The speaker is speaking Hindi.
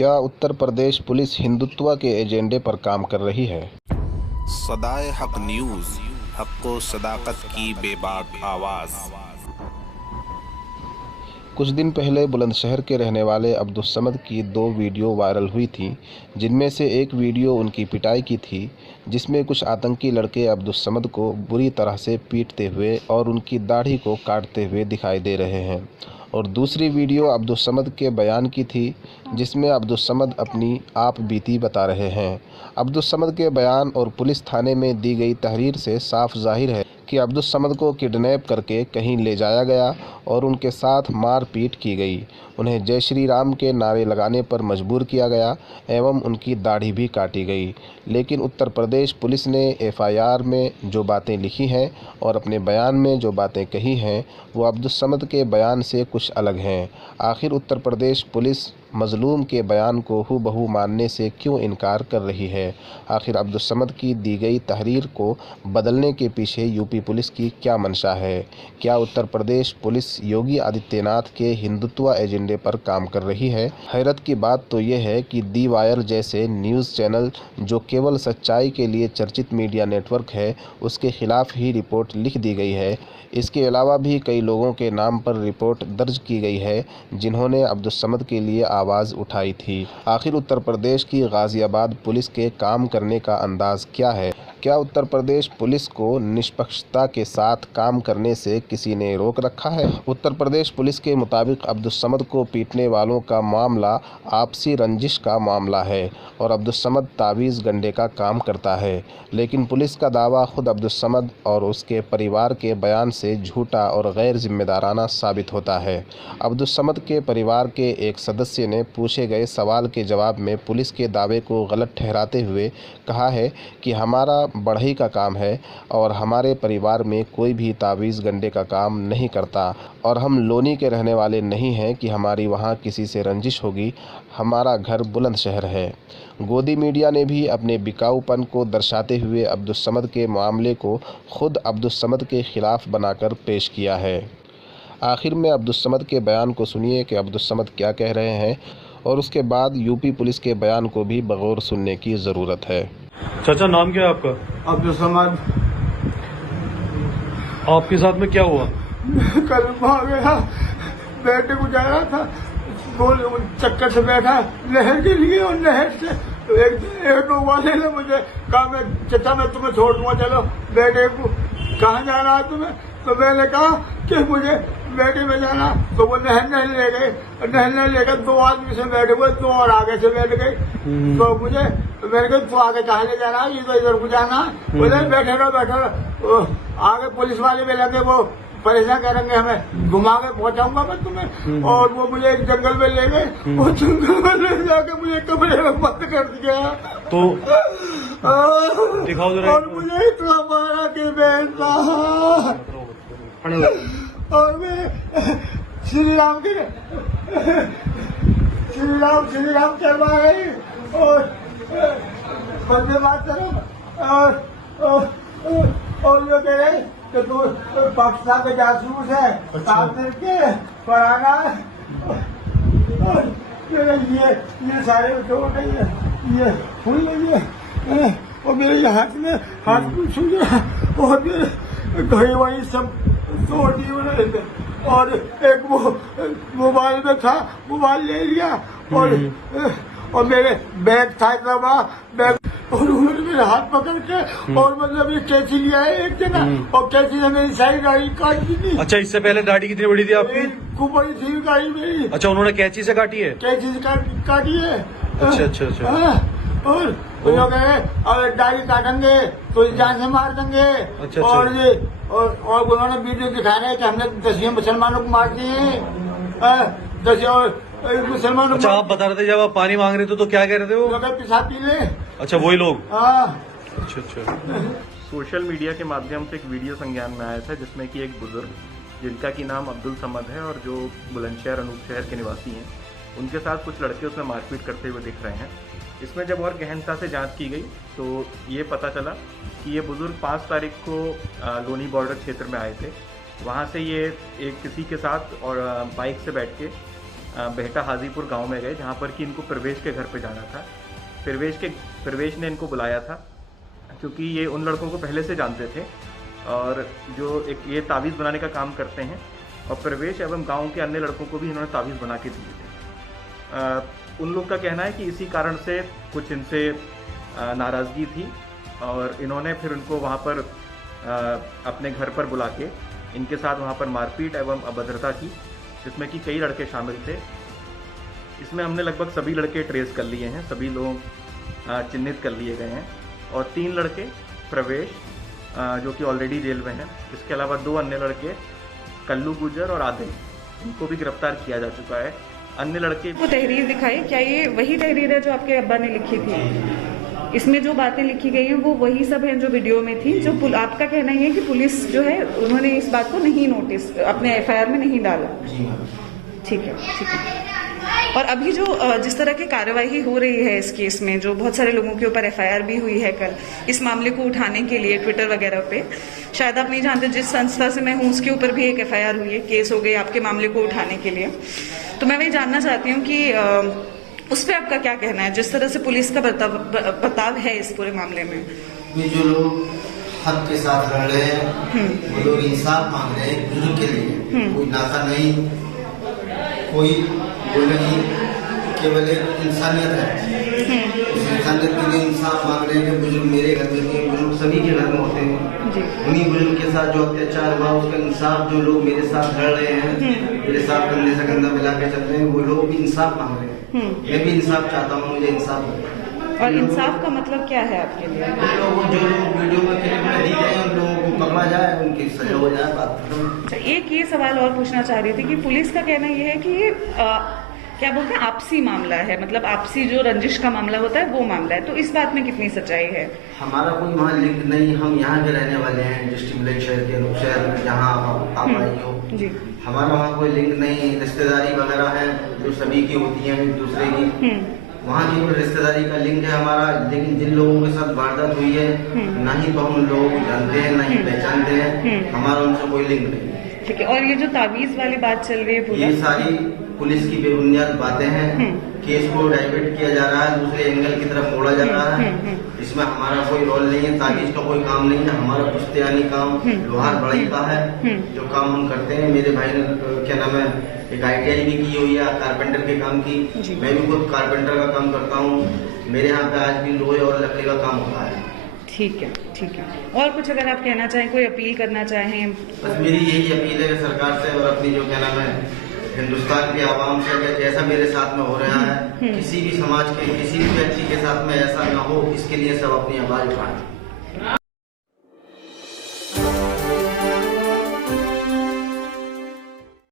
क्या उत्तर प्रदेश पुलिस हिंदुत्व के एजेंडे पर काम कर रही है? सदाए हक न्यूज़, हक़ व सदाकत की बेबाक आवाज़। कुछ दिन पहले बुलंदशहर के रहने वाले अब्दुल समद की 2 वीडियो वायरल हुई थी, जिनमें से एक वीडियो उनकी पिटाई की थी, जिसमें कुछ आतंकी लड़के अब्दुल समद को बुरी तरह से पीटते हुए और उनकी दाढ़ी को काटते हुए दिखाई दे रहे हैं। और दूसरी वीडियो अब्दुल समद के बयान की थी, जिसमें अब्दुल समद अपनी आप बीती बता रहे हैं। अब्दुल समद के बयान और पुलिस थाने में दी गई तहरीर से साफ जाहिर है कि अब्दुल समद को किडनैप करके कहीं ले जाया गया और उनके साथ मारपीट की गई। उन्हें जय श्री राम के नारे लगाने पर मजबूर किया गया एवं उनकी दाढ़ी भी काटी गई। लेकिन उत्तर प्रदेश पुलिस ने एफआईआर में जो बातें लिखी हैं और अपने बयान में जो बातें कही हैं, वो अब्दुल समद के बयान से कुछ अलग हैं। आखिर उत्तर प्रदेश पुलिस मजलूम के बयान को हूबहू मानने से क्यों इनकार कर रही है? आखिर अब्दुल समद की दी गई तहरीर को बदलने के पीछे यूपी पुलिस की क्या मंशा है? क्या उत्तर प्रदेश पुलिस योगी आदित्यनाथ के हिंदुत्व एजेंडे पर काम कर रही है? हैरत की बात तो ये है कि दी वायर जैसे न्यूज़ चैनल, जो केवल सच्चाई के लिए चर्चित मीडिया नेटवर्क है, उसके खिलाफ ही रिपोर्ट लिख दी गई है। इसके अलावा भी कई लोगों के नाम पर रिपोर्ट दर्ज की गई है, जिन्होंने अब्दुल समद के लिए आवाज़ उठाई थी। आखिर उत्तर प्रदेश की गाज़ियाबाद पुलिस के काम करने का अंदाज़ क्या है? क्या उत्तर प्रदेश पुलिस को निष्पक्षता के साथ काम करने से किसी ने रोक रखा है? उत्तर प्रदेश पुलिस के मुताबिक अब्दुल समद को पीटने वालों का मामला आपसी रंजिश का मामला है और अब्दुल समद तावीज़ गंडे का काम करता है। लेकिन पुलिस का दावा खुद अब्दुल समद और उसके परिवार के बयान से झूठा और गैर जिम्मेदाराना साबित होता है। अब्दुल समद के परिवार के एक सदस्य ने पूछे गए सवाल के जवाब में पुलिस के दावे को गलत ठहराते हुए कहा है कि हमारा बढ़ई का काम है और हमारे परिवार में कोई भी तावीज़ गंडे का काम नहीं करता और हम लोनी के रहने वाले नहीं हैं कि हमारी वहाँ किसी से रंजिश होगी। हमारा घर बुलंदशहर है। गोदी मीडिया ने भी अपने बिकाऊपन को दर्शाते हुए अब्दुल समद के मामले को खुद अब्दुल समद के खिलाफ बनाकर पेश किया है। आखिर में अब्दुल समद के बयान को सुनिए कि अब्दुल समद क्या कह रहे हैं और उसके बाद यूपी पुलिस के बयान को भी बगौर सुनने की ज़रूरत है। चाचा, नाम क्या है आपका? अब्दुल समद। आपके साथ में क्या हुआ? कल भाग गया, बेटे को जा रहा था, चक्कर से बैठा नहर के लिए और नहर से एक दो वाले ने मुझे कहा, मैं चाचा मैं तुम्हें छोड़ दूंगा, चलो बेटे को। कहाँ जाना है तुम्हें? तो मैंने कहा कि मुझे बेटे में जाना। तो वो नहर ले गए, नहर लेकर 2 आदमी से बैठे हुए, 2 और आगे से बैठ गए। तो मुझे मैंने कहा तू आगे कहाँ ले जाना है? इधर को जाना। बोले बैठे रहो। आगे पुलिस वाले भी लगे, वो परेशान करेंगे, हमें घुमा के पहुंचाऊंगा मैं तुम्हें। और वो मुझे एक जंगल में ले गए, वो जंगल में ले जाके मुझे कमरे में बंद कर दिया। तो दिखाओ जरा। और मुझे इतना मारा कि बेटा, और मैं श्री राम करवा गई और वंदे मातरम और जो कह रहे कि तू पाकिस्तान के जासूस है, साथ के पढ़ाना ये सारे छोड़ नहीं है, ये फूल नहीं है। और मेरे हाथ में हाथ छू गया और मेरे घड़ी वही सब तोड़ दी उन्होंने। और एक वो मोबाइल में था, मोबाइल ले लिया और मेरे बैग था इतना बड़ा बैग, और उन्होंने मेरे हाथ पकड़ के और मतलब ये कैंची लिया है एक जगह, और कैंची ने मेरी सारी गाड़ी काट दी थी। अच्छा, इससे पहले दाढ़ी कितनी बड़ी थी आपकी? खूब बड़ी थी गाड़ी मेरी। अच्छा, उन्होंने कैंची से काटी है? कैंची से काटी है। अच्छा। और लोग अगर दाढ़ी काटेंगे तो जान से मार देंगे। अच्छा। और ये और उन्होंने वीडियो दिखा रहे हैं कि हमने 10 मुसलमानों को मार दिए हैं, 10 और मुसलमानों। अच्छा, आप बता रहे थे जब आप पानी मांग रहे थे तो क्या कह रहे थे वो? पेशाब पी ले। अच्छा, वही लोग। अच्छा। सोशल मीडिया के माध्यम से एक वीडियो संज्ञान में आया था, जिसमें कि एक बुजुर्ग, जिनका की नाम अब्दुल समद है और जो बुलंदशहर अनूप शहर के निवासी हैं, उनके साथ कुछ लड़के उसमें मारपीट करते हुए दिख रहे हैं। इसमें जब और गहनता से जांच की गई तो ये पता चला कि ये बुज़ुर्ग 5 तारीख को लोनी बॉर्डर क्षेत्र में आए थे। वहाँ से ये एक किसी के साथ और बाइक से बैठ के बेहटा हाजीपुर गांव में गए, जहां पर कि इनको प्रवेश के घर पे जाना था। प्रवेश ने इनको बुलाया था क्योंकि ये उन लड़कों को पहले से जानते थे और जो एक ये तावीज़ बनाने का काम करते हैं, और प्रवेश एवं गांव के अन्य लड़कों को भी इन्होंने तावीज़ बना के दिए थे। उन लोग का कहना है कि इसी कारण से कुछ इनसे नाराज़गी थी और इन्होंने फिर उनको वहाँ पर अपने घर पर बुला के इनके साथ वहाँ पर मारपीट एवं अभद्रता की, जिसमें कि कई लड़के शामिल थे। इसमें हमने लगभग सभी लड़के ट्रेस कर लिए हैं, सभी लोग चिन्हित कर लिए गए हैं और 3 लड़के प्रवेश जो कि ऑलरेडी जेल में हैं, इसके अलावा 2 अन्य लड़के कल्लू गुजर और आदिल, इनको भी गिरफ्तार किया जा चुका है। अन्य लड़के वो तहरीर दिखाई, क्या ये वही तहरीर है जो आपके अब्बा ने लिखी थी? इसमें जो बातें लिखी गई हैं वो वही सब हैं जो वीडियो में थी। जो आपका कहना ये है कि पुलिस जो है उन्होंने इस बात को नहीं नोटिस, अपने एफआईआर में नहीं डाला? ठीक है, ठीक है। और अभी जो जिस तरह की कार्यवाही हो रही है इस केस में, जो बहुत सारे लोगों के ऊपर एफआईआर भी हुई है कल इस मामले को उठाने के लिए ट्विटर वगैरह पे, शायद आप नहीं जानते, जिस संस्था से मैं हूँ उसके ऊपर भी एक एफआईआर हुई है, केस हो गई आपके मामले को उठाने के लिए। तो मैं वही जानना चाहती हूँ कि उस पर आपका क्या कहना है, जिस तरह से पुलिस का बर्ताव है इस पूरे मामले में? ये जो लोग हक के साथ लड़ रहे हैं, वो लोग इंसाफ मांग रहे हैं बुजुर्ग के लिए, कोई नाता नहीं, कोई वो नहीं, केवल एक इंसानियत है। उस इंसानियत के लिए इंसाफ मांग रहे हैं कि बुजुर्ग मेरे घर में थे, बुजुर्ग सभी के घर में होते हैं, उन्हीं बुजुर्ग के साथ जो अत्याचार हुआ उसका इंसाफ जो लोग मेरे साथ लड़ रहे हैं, मेरे साथ कंधे से कंधा मिला के चल रहे हैं, वो लोग भी इंसाफ मांग रहे हैं। मैं भी इंसाफ चाहता हूँ, मुझे इंसाफ हो। और इंसाफ का मतलब क्या है आपके लिए? जो लोग वीडियो में क्लिप में दिख रहे हैं उन लोगों को पकड़ा जाए, उनकी सजा हो जाए, बात। एक ये सवाल और पूछना चाह रही थी कि पुलिस का कहना ये है कि क्या बोलते हैं, आपसी मामला है, मतलब आपसी जो रंजिश का मामला होता है वो मामला है, तो इस बात में कितनी सच्चाई है? हमारा कोई वहाँ लिंक नहीं, हम यहाँ के रहने वाले हैं, डिस्ट्रिक्ट बुलंदशहर के शहर जहाँ आप आई हो जी। हमारा वहाँ कोई लिंक नहीं, रिश्तेदारी वगैरह है जो सभी की होती है एक दूसरे की, वहाँ की रिश्तेदारी का लिंक है हमारा। लेकिन जिन लोगों के साथ वारदात हुई है ना ही तो हम लोगों को जानते हैं, ना ही पहचानते हैं, हमारा उनसे कोई लिंक नहीं। ठीक है। और ये जो तावीज वाली बात चल रही है पूरा, ये सारी पुलिस की बेबुनियाद बातें हैं। केस को डाइवर्ट किया जा रहा है, दूसरे एंगल की तरफ मोड़ा जा रहा है। इसमें हमारा कोई रोल नहीं है, तावीज का कोई काम नहीं है, हमारा पुश्तैनी काम लोहार बढ़ई का है। जो काम हम करते हैं, मेरे भाई ने क्या नाम है एक ITI भी की हुई है कारपेंटर के काम की, मैं भी खुद कारपेंटर का काम करता हूँ। मेरे यहाँ पे आज भी लोहे और लकड़ी का काम होता है। ठीक है, ठीक है। और कुछ अगर आप कहना चाहें, कोई अपील करना चाहें? बस मेरी यही अपील है सरकार से और अपनी जो क्या नाम है हिंदुस्तान के आवाम से, अगर जैसा मेरे साथ में हो रहा है, किसी भी समाज के किसी भी व्यक्ति के साथ में ऐसा न हो, इसके लिए सब अपनी आवाज उठाएं।